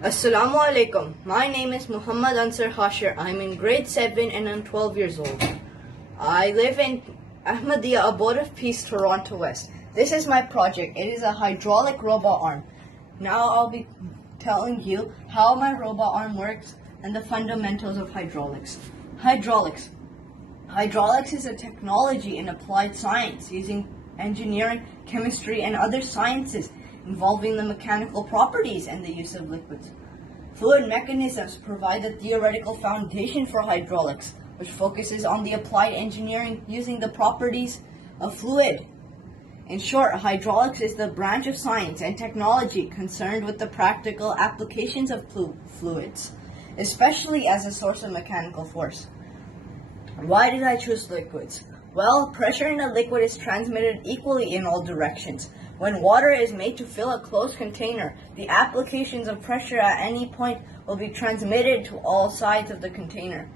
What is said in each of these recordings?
Assalamu alaikum. My name is Muhammad Ansar Hashir. I'm in grade 7 and I'm 12 years old. I live in Ahmadiyya, Abode of Peace, Toronto West. This is my project. It is a hydraulic robot arm. Now I'll be telling you how my robot arm works and the fundamentals of hydraulics. Hydraulics. Hydraulics is a technology in applied science using engineering, chemistry, and other sciences involving the mechanical properties and the use of liquids. Fluid mechanisms provide the theoretical foundation for hydraulics, which focuses on the applied engineering using the properties of fluid. In short, hydraulics is the branch of science and technology concerned with the practical applications of fluids, especially as a source of mechanical force. Why did I choose liquids? Well, pressure in a liquid is transmitted equally in all directions. When water is made to fill a closed container, the applications of pressure at any point will be transmitted to all sides of the container.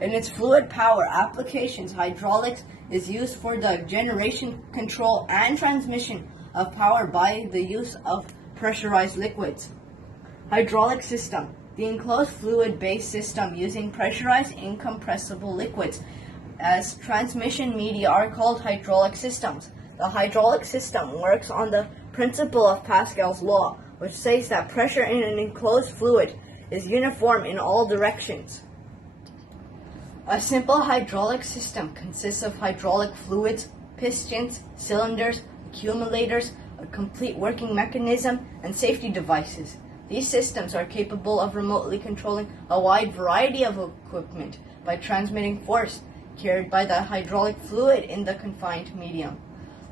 In its fluid power applications, hydraulics is used for the generation, control, and transmission of power by the use of pressurized liquids. Hydraulic system. The enclosed fluid-based system using pressurized incompressible liquids as transmission media are called hydraulic systems. The hydraulic system works on the principle of Pascal's law, which says that pressure in an enclosed fluid is uniform in all directions. A simple hydraulic system consists of hydraulic fluids, pistons, cylinders, accumulators, a complete working mechanism, and safety devices. These systems are capable of remotely controlling a wide variety of equipment by transmitting force carried by the hydraulic fluid in the confined medium.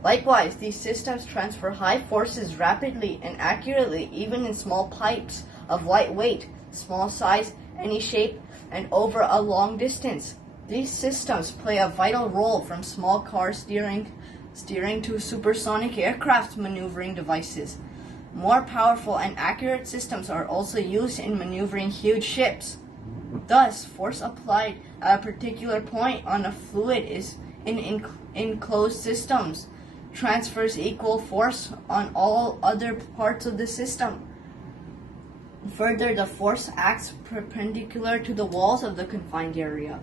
Likewise, these systems transfer high forces rapidly and accurately, even in small pipes of light weight, small size, any shape, and over a long distance. These systems play a vital role from small car steering to supersonic aircraft maneuvering devices. More powerful and accurate systems are also used in maneuvering huge ships. Thus, force applied at a particular point on a fluid is in enclosed systems transfers equal force on all other parts of the system. Further, the force acts perpendicular to the walls of the confined area.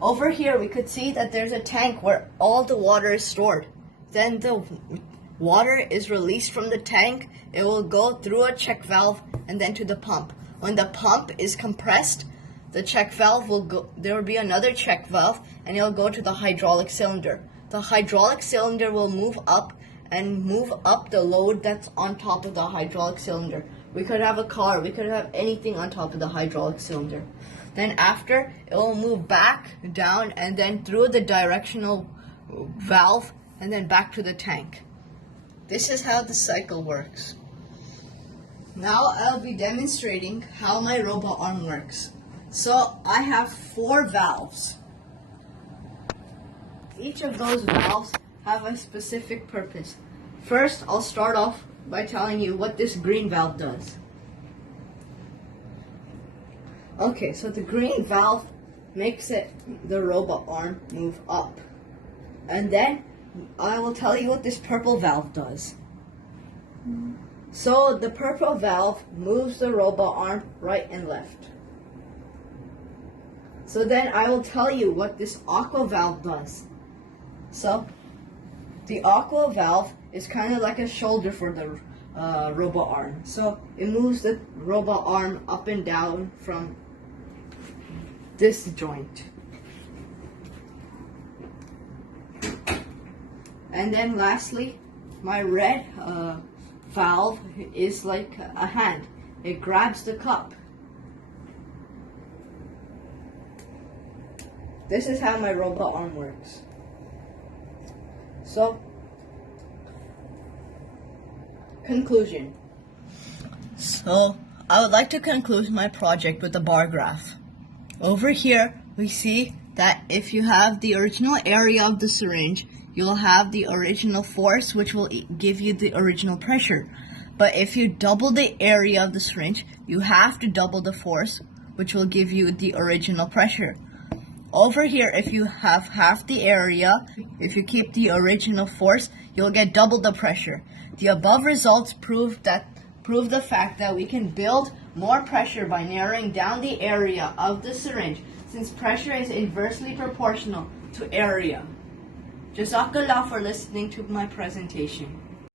Over here, we could see that there's a tank where all the water is stored. Then the water is released from the tank. It will go through a check valve and then to the pump. When the pump is compressed, the check valve will go, there will be another check valve, and it will go to the hydraulic cylinder. The hydraulic cylinder will move up the load that's on top of the hydraulic cylinder. We could have a car, we could have anything on top of the hydraulic cylinder. Then after, it will move back down and then through the directional valve and then back to the tank. This is how the cycle works. Now I'll be demonstrating how my robot arm works. So I have 4 valves. Each of those valves have a specific purpose. First, I'll start off by telling you what this green valve does. Okay, so the green valve makes the robot arm move up. And then I will tell you what this purple valve does. So the purple valve moves the robot arm right and left. So then I will tell you what this aqua valve does. So the aqua valve is kind of like a shoulder for the robot arm. So it moves the robot arm up and down from this joint. And then lastly, my red valve is like a hand. It grabs the cup. This is how my robot arm works. So, conclusion. So, I would like to conclude my project with a bar graph. Over here, we see that if you have the original area of the syringe, you'll have the original force, which will give you the original pressure. But if you double the area of the syringe, you have to double the force, which will give you the original pressure. Over here, if you have half the area, if you keep the original force, you'll get double the pressure. The above results prove that prove the fact that we can build more pressure by narrowing down the area of the syringe, since pressure is inversely proportional to area. Jazakallah for listening to my presentation.